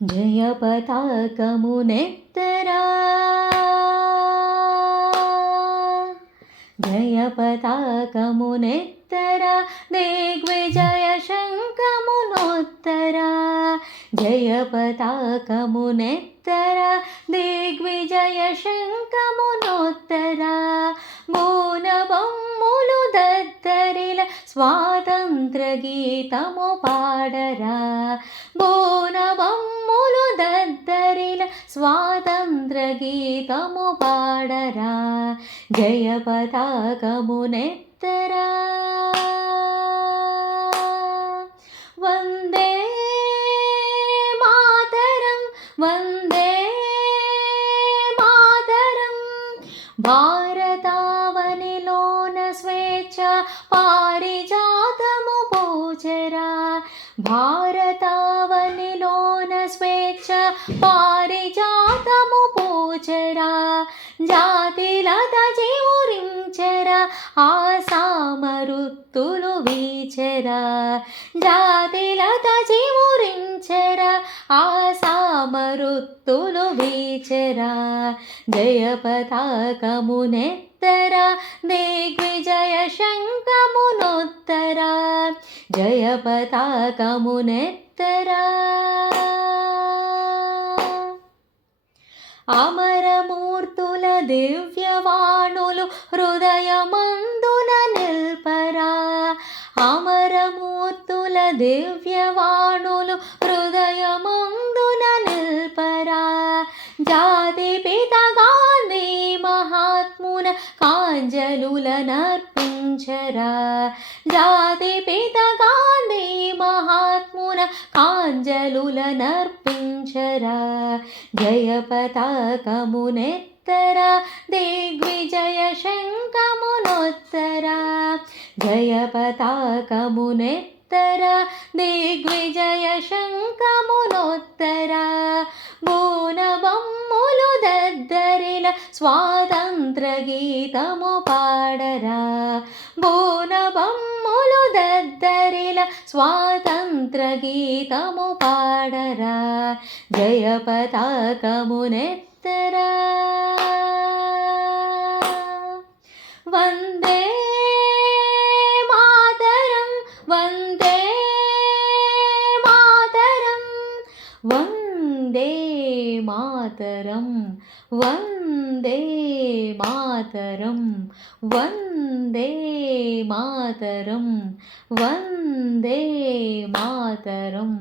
జయ పతాకమునెత్తరా జయ పతాకమునెత్తరా దిగ్విజయ శంఖమునొత్తరా జయ పతాకమునెత్తరా దిగ్విజయ శంఖమునొత్తరా బోనబొమ్ములు దద్దరిల స్వాతంత్ర గీతము పాడరా బోనబొమ్ములు దద్దరిల స్వాతంత్ర గీతము పాడరా జయ పతాకమునెత్తరా వందే మాతరం వందే మాతరం భారతావనిలోన స్వేచ్ఛ పారిజాతము పూచరా భారతావనిలోన స్వేచ్ఛ పారిజాతము పూచరా జాతిలత చివురించరా ఆసామరుత్తులు వీచరా జాతిలత చివురించరా ఆసామరుత్తులు వీచరా జయ పతాకమునెత్తరా దిగ్విజయ శంఖమునొత్తరా జయ పతాకమునెత్తరా అమరమూర్తుల దివ్యవాణులు హృదయమందున నిల్పరా అమరమూర్తుల దివ్యవాణులు హృదయమందున నిల్పరా జాతిపిత గాంధీ మహాత్మున కాంజలులనర్పించరా జాతిపిత గాంధీ మహాత్మున కాంజలులనర్పించరా జయ పతాకమునెత్తరా దిగ్విజయ శంఖమునొత్తరా జయ పతాకమునెత్తరా దిగ్విజయ శంఖమునొత్తరా బోనబొమ్ములు దద్దరిల స్వాతంత్ర గీతము పాడరా బోనబొమ్ములు దద్దరిల స్వాతంత్ర గీతము పాడరా జయ పతాకమునెత్తరా వందే మాతరం వందే మాతరం వందే మాతరం వందే మాతరం వందే మాతరం వందే మాతరం